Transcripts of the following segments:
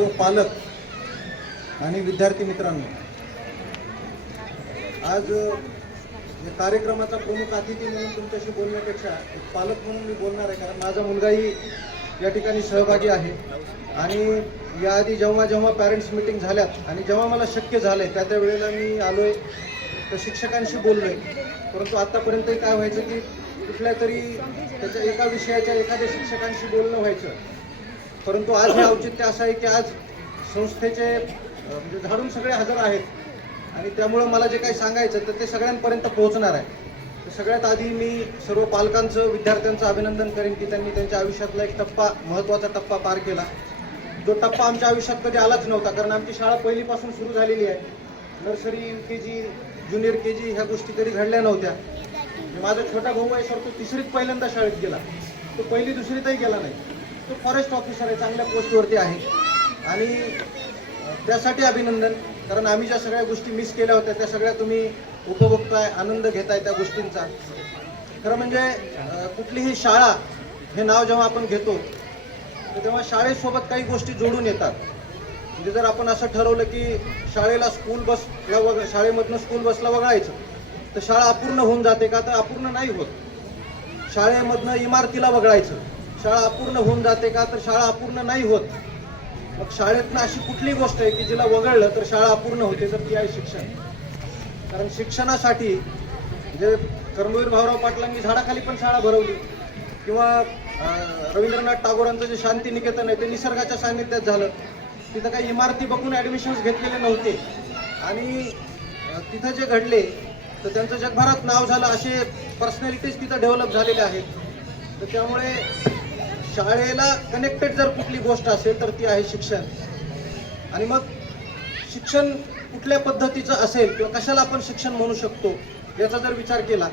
सर्व पालक आणि विद्यार्थी मित्रांनो, आज या कार्यक्रमाचा प्रमुख अतिथी म्हणून तुमच्याशी बोलण्यापेक्षा एक पालक म्हणून मी बोलणार आहे, कारण माझा मुलगाही या ठिकाणी सहभागी आहे. आणि याआधी जेव्हा जेव्हा पॅरेंट्स मीटिंग झाल्यात आणि जेव्हा मला शक्य झालं आहे त्या वेळेला मी आलो आहे, तर शिक्षकांशी बोललो आहे. परंतु आत्तापर्यंतही काय व्हायचं की कुठल्या तरी त्याच्या एका विषयाच्या एखाद्या शिक्षकांशी बोलणं व्हायचं. परंतु आज हे औचित्य असं आहे की आज संस्थेचे म्हणजे झाडून सगळे हजर आहेत आणि त्यामुळं मला जे काही सांगायचं तर ते सगळ्यांपर्यंत पोहोचणार आहे. तर सगळ्यात आधी मी सर्व पालकांचं, विद्यार्थ्यांचं अभिनंदन करेन की त्यांनी त्यांच्या आयुष्यातला एक महत्त्वाचा टप्पा पार केला. जो टप्पा आमच्या आयुष्यात कधी आलाच नव्हता, कारण आमची शाळा पहिलीपासून सुरू झालेली आहे. नर्सरी, UKG, ज्युनियर KG ह्या गोष्टी कधी घडल्या नव्हत्या. माझा छोटा भाऊ आहे सर, तो तिसरीत पहिल्यांदा शाळेत गेला. तो पहिली दुसरीतही गेला नाही. तो फॉरेस्ट ऑफिसर आहे, चांगल्या पोस्टवरती आहे. आणि त्यासाठी अभिनंदन, कारण आम्ही ज्या सगळ्या गोष्टी मिस केल्या होत्या त्या सगळ्या तुम्ही उपभोगताय, आनंद घेताय त्या गोष्टींचा. खरं म्हणजे कुठलीही शाळा हे नाव जेव्हा आपण घेतो तर तेव्हा शाळेसोबत काही गोष्टी जोडून येतात. म्हणजे जर आपण असं ठरवलं की शाळेला शाळेमधनं स्कूल बसला वगळायचं तर शाळा अपूर्ण होऊन जाते का? तर अपूर्ण नाही होत. शाळेमधनं इमारतीला वगळायचं, शाळा अपूर्ण होऊन जाते का? तर शाळा अपूर्ण नाही होत. मग शाळेतनं अशी कुठली गोष्ट आहे की जिला वगळलं तर शाळा अपूर्ण होते, तर ती आहे शिक्षण. कारण शिक्षणासाठी म्हणजे कर्मवीर भाऊराव पाटलांनी झाडाखाली पण शाळा भरवली, किंवा रवींद्रनाथ टागोरांचं जे शांती निकेतन आहे ते निसर्गाच्या सान्निध्यात झालं. तिथं काही इमारती बघून ॲडमिशन्स घेतलेले नव्हते आणि तिथं जे घडले तर त्यांचं जगभरात नाव झालं. असे पर्सनॅलिटीज तिथं डेव्हलप झालेले आहेत. तर त्यामुळे शाळेला कनेक्टेड जर कुठली गोष्ट असेल तर ती आहे शिक्षण. आणि मग शिक्षण कुठल्या पद्धतीचं असेल किंवा कशाला आपण शिक्षण म्हणू शकतो याचा जर विचार केला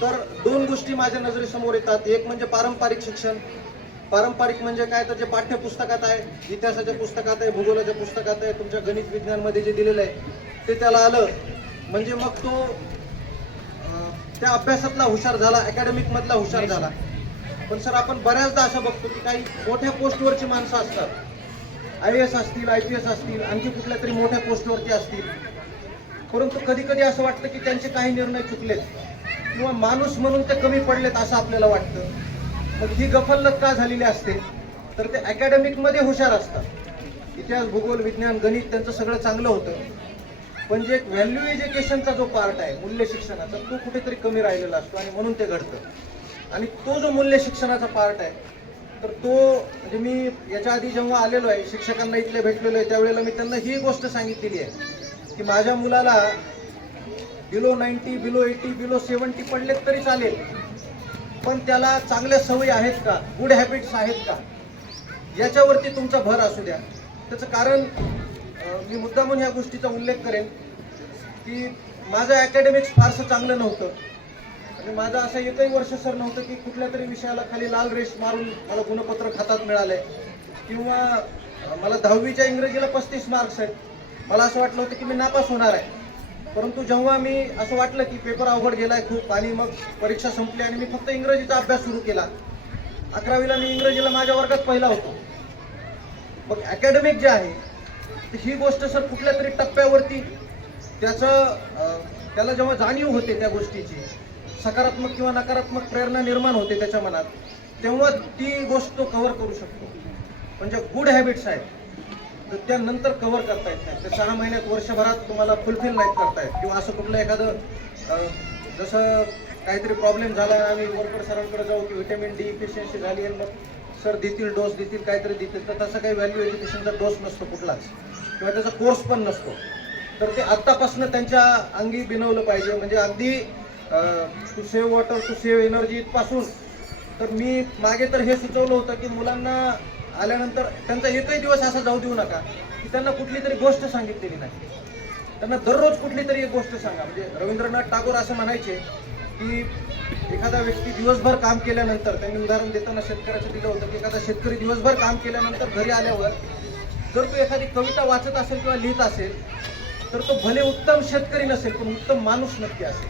तर दोन गोष्टी माझ्या नजरेसमोर येतात. एक म्हणजे पारंपरिक शिक्षण. पारंपरिक म्हणजे काय? तर जे पाठ्यपुस्तकात आहे, इतिहासाच्या पुस्तकात आहे, भूगोलाच्या पुस्तकात आहे, तुमच्या गणित विज्ञानमध्ये जे दिलेलं आहे ते त्याला आलं म्हणजे मग तो त्या अभ्यासातला हुशार झाला, अकॅडमिकमधला हुशार झाला. पण सर आपण बऱ्याचदा असं बघतो की काही मोठ्या पोस्टवरची माणसं असतात, IAS असतील, IPS असतील, आणखी कुठल्या तरी मोठ्या पोस्टवरती असतील, परंतु कधी कधी असं वाटतं की त्यांचे काही निर्णय चुकलेत किंवा माणूस म्हणून ते कमी पडलेत असं आपल्याला वाटतं. मग ही गफलत का झालेली असते? तर ते अकॅडमिकमध्ये हुशार असतात, इतिहास, भूगोल, विज्ञान, गणित त्यांचं सगळं चांगलं होतं, पण जे एक व्हॅल्यू एज्युकेशनचा जो पार्ट आहे, मूल्य शिक्षणाचा, तो कुठेतरी कमी राहिलेला असतो आणि म्हणून ते घडतं. आणि तो जो मूल्य शिक्षणाचा पार्ट आहे तर तो म्हणजे मी याच्या आधी जेव्हा आलेलो आहे, शिक्षकांना इथले भेटलेलो आहे, त्यावेळेला मी त्यांना ही गोष्ट सांगितलेली आहे की माझ्या मुलाला बिलो 90, बिलो 80, बिलो 70 पडलेत तरी चालेल, पण त्याला चांगल्या सवयी आहेत का, गुड हॅबिट्स आहेत का, याच्यावरती तुमचा भर असू द्या. त्याचं कारण मी मुद्दामून ह्या गोष्टीचा उल्लेख करेन की माझं अकॅडमिक्स फारसं चांगलं नव्हतं आणि माझं असं एकही वर्ष सर नव्हतं की कुठल्या तरी विषयाला खाली लाल रेष मारून मला गुणपत्र खात्यात मिळालंय, किंवा मला 10वीच्या इंग्रजीला 35 मार्क्स आहेत. मला असं वाटलं होतं की मी नापास होणार आहे. परंतु जेव्हा मी असं वाटलं की पेपर अवघड गेलाय खूप आणि मग परीक्षा संपली आणि मी फक्त इंग्रजीचा अभ्यास सुरू केला, 11वीला मी इंग्रजीला माझ्या वर्गात पहिला होतो. मग अकॅडमिक जे आहे ही गोष्ट सर कुठल्या तरी टप्प्यावरती त्याला जेव्हा जाणीव होते त्या गोष्टीची, सकारात्मक किंवा नकारात्मक प्रेरणा निर्माण होते त्याच्या मनात, तेव्हा ती गोष्ट तो कव्हर करू शकतो. म्हणजे गुड हॅबिट्स आहेत तर त्यानंतर कव्हर करता येत नाही, तर 6 महिन्यात, वर्षभरात तुम्हाला फुलफिल नाही करता येत. किंवा असं कुठलं एखादं जसं काहीतरी प्रॉब्लेम झाला आम्ही वरकर सरांकडे जाऊ की व्हिटॅमिन D इफिशियन्सी झाली आणि मग सर देतील, डोस देतील, काहीतरी देतील, तर तसं काही व्हॅल्यू एज्युकेशनचा डोस नसतो कुठलाच, किंवा त्याचा कोर्स पण नसतो. तर ते आत्तापासून त्यांच्या अंगी बिनवलं पाहिजे. म्हणजे अगदी to save water, to save energy इथपासून. तर मी मागे तर हे सुचवलं होतं की मुलांना आल्यानंतर त्यांचा एकही दिवस असा जाऊ देऊ नका की त्यांना कुठली तरी गोष्ट सांगितलेली नाही. त्यांना दररोज कुठली तरी एक गोष्ट सांगा. म्हणजे रवींद्रनाथ टागोर असं म्हणायचे की एखादा व्यक्ती दिवसभर काम केल्यानंतर, त्यांनी उदाहरण देताना शेतकऱ्याचं दिलं होतं की एखादा शेतकरी दिवसभर काम केल्यानंतर घरी आल्यावर जर तो एखादी कविता वाचत असेल किंवा लिहित असेल तर तो भले उत्तम शेतकरी नसेल पण उत्तम माणूस नक्की असेल.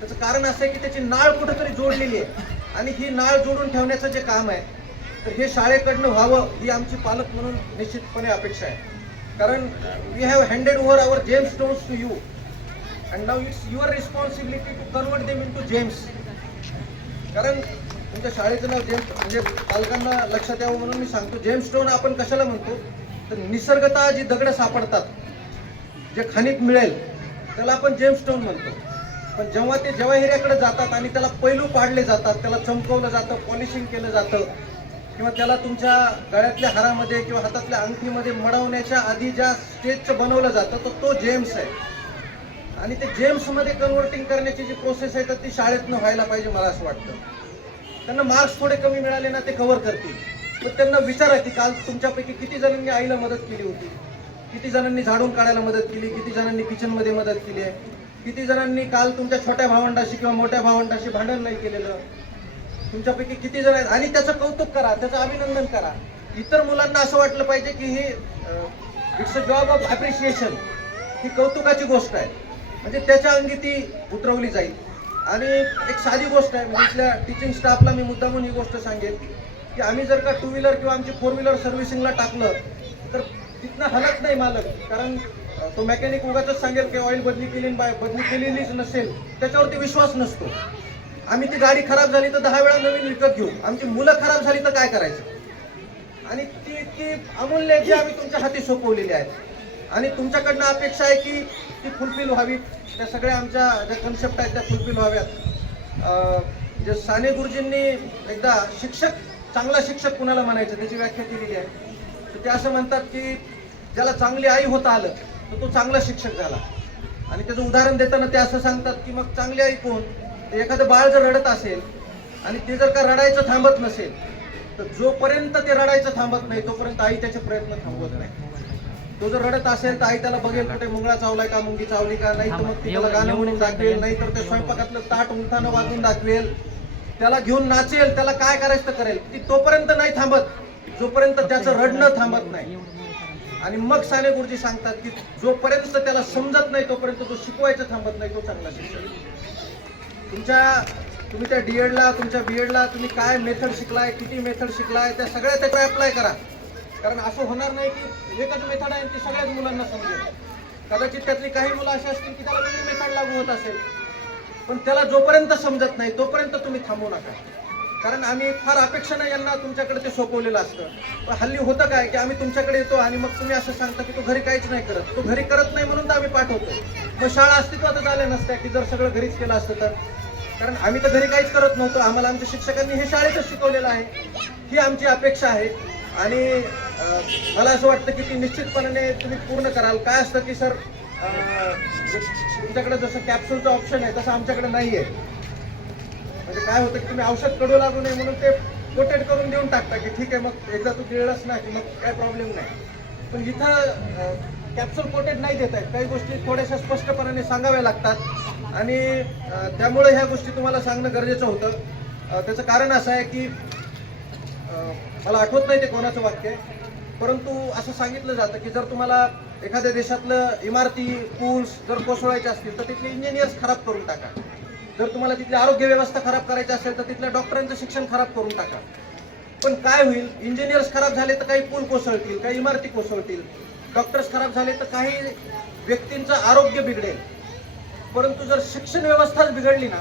त्याचं कारण असं आहे की त्याची नाळ कुठेतरी जोडलेली आहे आणि ही नाळ जोडून ठेवण्याचं जे काम आहे तर हे शाळेकडनं व्हावं ही आमची पालक म्हणून निश्चितपणे अपेक्षा आहे. कारण we have handed over our gem stones to you and now it's your responsibility to convert them into gems. कारण तुमच्या शाळेचं नाव जेम्स म्हणजे पालकांना लक्षात यावं म्हणून मी सांगतो. जेमस्टोन आपण कशाला म्हणतो तर निसर्गतः जी दगडं सापडतात, जे खाणीत मिळेल त्याला आपण जेमस्टोन म्हणतो. पण जेव्हा ते जवाहिऱ्याकडे जातात आणि त्याला पैलू पाडले जातात, त्याला चमकवलं जातं, पॉलिशिंग केलं जातं, किंवा त्याला तुमच्या गळ्यातल्या हारामध्ये किंवा हातातल्या अंगठीमध्ये मडवण्याच्या आधी ज्या स्टेजचं बनवलं जातं तर तो जेम्स आहे. आणि ते जेम्समध्ये कन्व्हर्टिंग करण्याची जी प्रोसेस आहे तर ती शाळेतनं व्हायला पाहिजे मला असं वाटतं. त्यांना मार्क्स थोडे कमी मिळाले ना ते कव्हर करतील. तर त्यांना विचारा की काल तुमच्यापैकी किती जणांनी आईला मदत केली होती, किती जणांनी झाडून काढायला मदत केली, किती जणांनी किचनमध्ये मदत केली आहे, किती जणांनी काल तुमच्या छोट्या भावंडाशी किंवा मोठ्या भावंडाशी भांडण नाही केलेलं, तुमच्यापैकी किती जण आहेत. आणि त्याचं कौतुक करा, त्याचं अभिनंदन करा. इतर मुलांना असं वाटलं पाहिजे की ही it's a job of appreciation, ही कौतुकाची गोष्ट आहे, म्हणजे त्याच्या अंगी ती उतरवली जाईल. आणि एक साधी गोष्ट आहे, म्हणजे इथल्या टीचिंग स्टाफला मी मुद्दामून ही गोष्ट सांगेन की आम्ही जर का 2 व्हीलर किंवा आमची 4 व्हीलर सर्व्हिसिंगला टाकलं तर तिथनं हलत नाही मालक. कारण तो मेकॅनिक उगाच सांगेल की ऑइल बदली केलेलीच नसेल, त्याच्यावरती विश्वास नसतो. आम्ही ती गाडी खराब झाली तर 10 वेळा नवीन विकत घेऊ, आमची मुलं खराब झाली तर काय करायचं. आणि ती अमूल्य जी आम्ही तुमच्या हाती सोपवलेली आहे आणि तुमच्याकडनं अपेक्षा आहे की ती फुलफिल व्हावी. त्या सगळ्या आमच्या ज्या कन्सेप्ट आहेत त्या फुलफिल व्हाव्यात. जे साने गुरुजींनी एकदा चांगला शिक्षक कुणाला म्हणायचं त्याची व्याख्या केलेली आहे. तर ते असं म्हणतात की ज्याला चांगली आई होता आलं तर तो चांगला शिक्षक झाला. आणि त्याचं उदाहरण देताना ते असं सांगतात की मग चांगली आई कोण, तर एखादं बाळ जर रडत असेल आणि ते जर का रडायचं थांबत नसेल तर जोपर्यंत ते रडायचं थांबत नाही तोपर्यंत आई त्याचे प्रयत्न थांबवत नाही. तो जर रडत असेल तर आई त्याला बघेल कुठे मुंगळा चावलाय का, मुंगी चावली का, नाही तर मग ती त्याला गाणं म्हणून दाखवेल, नाही तर ते स्वयंपाकातलं ताट उलथानं वाजून दाखवेल, त्याला घेऊन नाचेल, त्याला काय करायचं तर करेल. ती तोपर्यंत नाही थांबत जोपर्यंत त्याचं रडणं थांबत नाही. आणि मग साने गुरुजी सांगतात की जोपर्यंत त्याला समजत नाही तोपर्यंत तो शिकवायचं थांबत नाही, तो चांगला शिक्षक. तुम्ही त्या डीएडला तुमच्या बीएडला तुम्ही काय मेथड शिकलाय, किती मेथड शिकलाय, त्या सगळ्या त्याच्यावर अप्लाय करा. कारण असं होणार नाही की एकच मेथड आहे ती सगळ्याच मुलांना समजेल. कदाचित त्यातली काही मुलं अशी असतील की त्याला वेगळी मेथड लागू होत असेल, पण त्याला जोपर्यंत समजत नाही तोपर्यंत तुम्ही थांबू नका. कारण आम्ही फार अपेक्षानं यांना तुमच्याकडे ते सोपवलेलं असतं. पण हल्ली होतं काय की आम्ही तुमच्याकडे येतो आणि मग तुम्ही असं सांगता की तो घरी काहीच नाही करत. तो घरी करत नाही म्हणून तर आम्ही पाठवतो. मग शाळा अस्तित्वातच आल्या नसत्या की जर सगळं घरीच केलं असतं तर. कारण आम्ही तर घरी काहीच करत नव्हतो, आम्हाला आमच्या शिक्षकांनी हे शाळेतच शिकवलेलं आहे. ही आमची अपेक्षा आहे आणि मला असं वाटतं की ती निश्चितपणे तुम्ही पूर्ण कराल. काय असतं की सर तुमच्याकडे जसं कॅप्सूलचं ऑप्शन आहे तसं आमच्याकडे नाही आहे. म्हणजे काय होतं की तुम्ही औषध कडू लागू नये म्हणून ते कोटेड करून देऊन टाकता की ठीक आहे मग एकदा तू गिळलंच ना की मग काय प्रॉब्लेम नाही. पण इथं कॅप्सूल कोटेड नाही देत आहेत. काही गोष्टी थोड्याशा स्पष्टपणाने सांगाव्या लागतात आणि त्यामुळे ह्या गोष्टी तुम्हाला सांगणं गरजेचं होतं. त्याचं कारण असं आहे की मला आठवत नाही ते कोणाचं वाक्य आहे, परंतु असं सांगितलं जातं की जर तुम्हाला एखाद्या देशातलं इमारती पूल्स जर कोसळायचे असतील तर तिथले इंजिनियर्स खराब करून टाका. जर तुम्हाला तिथली आरोग्य व्यवस्था खराब करायची असेल तर तिथल्या डॉक्टरांचं शिक्षण खराब करून टाका. पण काय होईल, इंजिनियर्स खराब झाले तर काही पूल कोसळतील, काही इमारती कोसळतील. डॉक्टर्स खराब झाले तर काही व्यक्तींचं आरोग्य बिघडेल. परंतु जर शिक्षण व्यवस्थाच बिघडली ना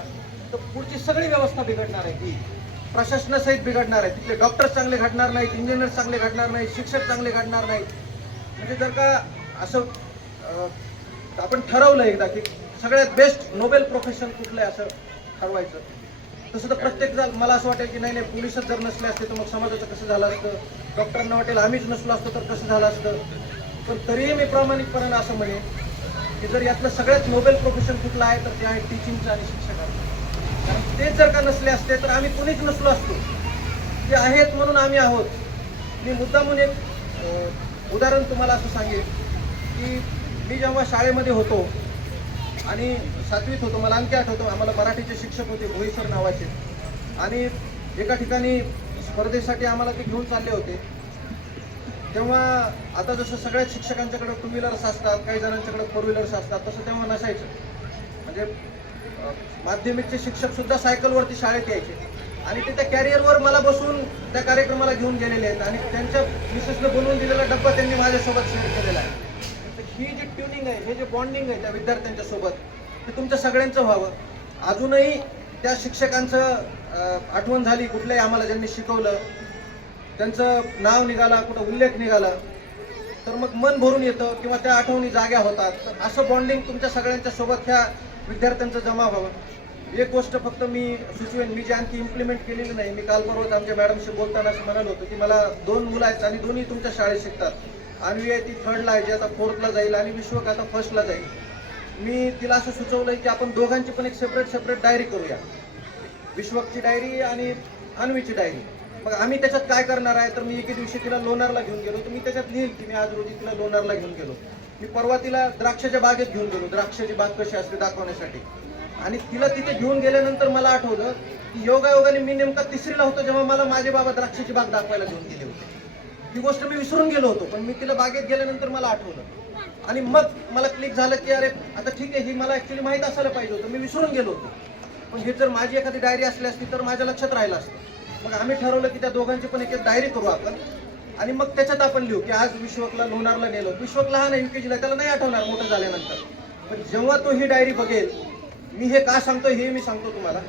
तर पुढची सगळी व्यवस्था बिघडणार आहे, ती प्रशासनासहित बिघडणार आहे. तिथले डॉक्टर्स चांगले घडणार नाहीत, इंजिनियर्स चांगले घडणार नाहीत, शिक्षक चांगले घडणार नाहीत. म्हणजे जर का असं आपण ठरवलं एकदा की सगळ्यात बेस्ट नोबेल प्रोफेशन कुठलं आहे असं ठरवायचं, तसं तर प्रत्येक मला असं वाटेल की नाही नाही पोलिसच जर नसले असते तर मग समाजाचं कसं झालं असतं, डॉक्टरांना वाटेल आम्हीच नसलो असतो तर कसं झालं असतं. पण तरीही मी प्रामाणिकपणाने असं म्हणेन की जर यातलं सगळ्यात नोबेल प्रोफेशन कुठलं आहे तर ते आहे टीचिंगचं आणि शिक्षकाचं. कारण तेच जर का नसले असते तर आम्ही कुणीच नसलो असतो. ते आहेत म्हणून आम्ही आहोत. मी मुद्दामून एक उदाहरण तुम्हाला असं सांगेन की मी जेव्हा शाळेमध्ये होतो आणि 7वीत होतो, मला आणखी आठवतो, आम्हाला मराठीचे शिक्षक होते भोई सर नावाचे, आणि एका ठिकाणी स्पर्धेसाठी आम्हाला ते घेऊन चालले होते. तेव्हा आता जसं सगळ्याच शिक्षकांच्याकडे 2 व्हीलर्स असतात, काही जणांच्याकडे 4 व्हीलर्स असतात, तसं तेव्हा नसायचं. म्हणजे माध्यमिकचे शिक्षक सुद्धा सायकलवरती शाळेत यायचे आणि ते त्या कॅरियरवर मला बसून त्या कार्यक्रमाला घेऊन गेलेले आहेत आणि त्यांच्या मिसेसने बनवून दिलेला डब्बा त्यांनी माझ्यासोबत शेअर केलेला आहे. तर ही जी ट्युनिंग आहे, हे जे बॉन्डिंग आहे त्या विद्यार्थ्यांच्या सोबत, ते तुमच्या सगळ्यांचं व्हावं. अजूनही त्या शिक्षकांचं आठवण झाली कुठल्याही आम्हाला ज्यांनी शिकवलं, त्यांचं नाव निघाला, कुठं उल्लेख निघाला, तर मग मन भरून येतं किंवा त्या आठवणी जाग्या होतात. तर असं बॉन्डिंग तुमच्या सगळ्यांच्या सोबत ह्या विद्यार्थ्यांचं जमा व्हावं. एक गोष्ट फक्त मी सुचवेन, मी जी आणखी इम्प्लिमेंट केलेली नाही. मी काल परवा आमच्या मॅडमशी बोलताना असं म्हणालो होतो की मला 2 मुलं आहेत आणि दोन्ही तुमच्या शाळेत शिकतात. अन्वी आहे ती 3ला आहे, जी आता 4थला जाईल, आणि विश्वक आता 1stला जाईल. मी तिला असं सुचवलंय की आपण दोघांची पण एक सेपरेट डायरी करूया, विश्वकची डायरी आणि अन्वीची डायरी. मग आम्ही त्याच्यात काय करणार आहे, तर मी एके दिवशी तिला लोणारला घेऊन गेलो, तर मी त्याच्यात लिहिल की मी आज रोजी तिला लोणारला घेऊन गेलो. मी परवा तिला द्राक्षाच्या बागेत घेऊन गेलो, द्राक्षाची बाग कशी असते दाखवण्यासाठी. आणि तिला तिथे घेऊन गेल्यानंतर मला आठवलं की योगायोगाने मी नेमका 3रीला होतो जेव्हा मला माझे बाबा द्राक्षाची बाग दाखवायला घेऊन गेले होते. ही गोष्ट मी विसरून गेलो होतो, पण मी तिला बागेत गेल्यानंतर मला आठवलं आणि मग मला क्लिक झालं की अरे आता ठीक आहे, ही मला ऍक्च्युली माहीत असायला पाहिजे होतं, मी विसरून गेलो होतो. पण हे जर माझी एखादी डायरी असली असती तर माझ्या लक्षात राहिलं असतं. मग आम्ही ठरवलं की त्या दोघांची पण एक डायरी करू आपण आणि मग त्याच्यात आपण लिहू की आज विश्वकला लोणारला नेलो. विश्वक लहान आहे, UKGला, त्याला नाही आठवणार मोठं झाल्यानंतर. पण जेव्हा तो ही डायरी बघेल, मी हे का सांगतो हे मी सांगतो तुम्हाला.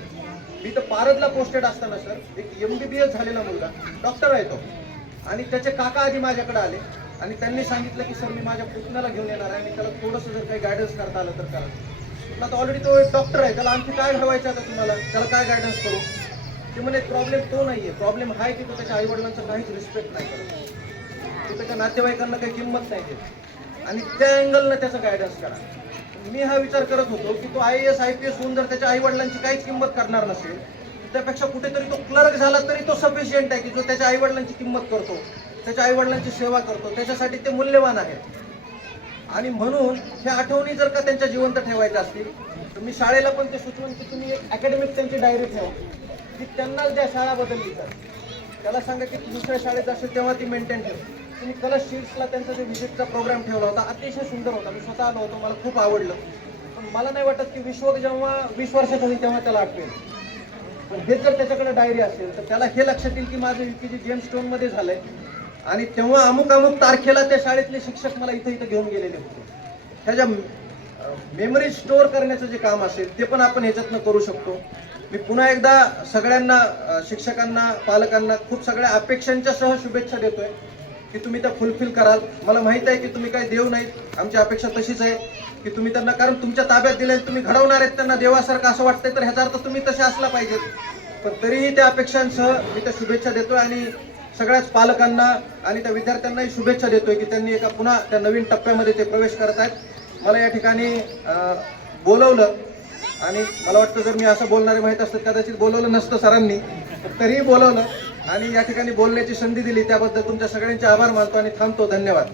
मी तर पारदला पोस्टेड असताना सर एक MBBS झालेला मुलगा, डॉक्टर आहे तो, आणि त्याचे काका आधी माझ्याकडे आले आणि त्यांनी सांगितलं की सर मी माझ्या पुतण्याला घेऊन येणार आहे आणि त्याला थोडंसं जर काही गायडन्स करता आलं तर करा. म्हटलं तर ऑलरेडी तो एक डॉक्टर आहे, त्याला आणखी काय घडवायचं आता तुम्हाला, त्याला काय गायडन्स करू. ते म्हणे प्रॉब्लेम तो नाहीये, प्रॉब्लेम हा आहे की तो त्याच्या आईवडिलांचं काहीच रिस्पेक्ट नाही करत, तो त्याच्या नातेवाईकांना काही किंमत नाही देत, आणि त्या अँगलनं त्याचा गायडन्स करा. मी हा विचार करत होतो की तो IAS IPS होऊन जर त्याच्या आईवडिलांची काहीच किंमत करणार नसेल, त्यापेक्षा कुठेतरी तो क्लर्क झाला तरी तो सफिशियंट आहे की जो त्याच्या आईवडिलांची किंमत करतो, त्याच्या आईवडिलांची सेवा करतो, त्याच्यासाठी ते मूल्यवान आहे. आणि म्हणून ह्या आठवणी जर का त्यांच्या जिवंत ठेवायच्या असतील तर मी शाळेला पण ते सुचवून की तुम्ही एक अकॅडमिक त्यांची डायरी ठेवा की त्यांना ज्या शाळा बदलली तर त्याला सांगा की दुसऱ्या शाळेत असेल तेव्हा ती मेंटेन ठेव. तुम्ही कलश शीट्सला त्यांचा जो व्हिजिटचा प्रोग्राम ठेवला होता अतिशय सुंदर होता, मी स्वतः आलो होतो, मला खूप आवडलं. पण मला नाही वाटत की विश्वक जेव्हा 20 वर्षाचा होईल तेव्हा त्याला आठवेल. पण हेच जर त्याच्याकडे डायरी असेल तर त्याला हे लक्षात येईल की माझं UKG जेम्स स्टोनमध्ये झालंय आणि तेव्हा अमुक अमुक तारखेला त्या शाळेतले शिक्षक मला इथं घेऊन गेलेले होते. त्याच्या मेमरी स्टोअर करण्याचं जे काम असेल ते पण आपण ह्याच्यातनं करू शकतो. मी पुन्हा एकदा सगळ्यांना, शिक्षकांना, पालकांना खूप सगळ्या अपेक्षांच्या सह शुभेच्छा देतोय की तुम्ही त्या फुलफिल कराल. मला माहित आहे की तुम्ही काही देव नाहीत, आमची अपेक्षा तशीच आहे की तुम्ही त्यांना, कारण तुमच्या ताब्यात दिले, तुम्ही घडवणार आहेत त्यांना देवासारखं असं वाटतंय, तर ह्याचा अर्थ तुम्ही तसे असला पाहिजेत. पण तरीही त्या अपेक्षांसह मी त्या शुभेच्छा देतोय आणि सगळ्याच पालकांना आणि त्या विद्यार्थ्यांनाही शुभेच्छा देतोय की त्यांनी एका पुन्हा त्या नवीन टप्प्यामध्ये ते प्रवेश करत आहेत. मला या ठिकाणी बोलवलं आणि मला वाटतं जर मी असं बोलणारे माहीत असतं कदाचित बोलवलं नसतं सरांनी, तरीही बोलवलं आणि या ठिकाणी बोलण्याची संधी दिली त्याबद्दल तुमच्या सगळ्यांचे आभार मानतो आणि थांबतो. धन्यवाद.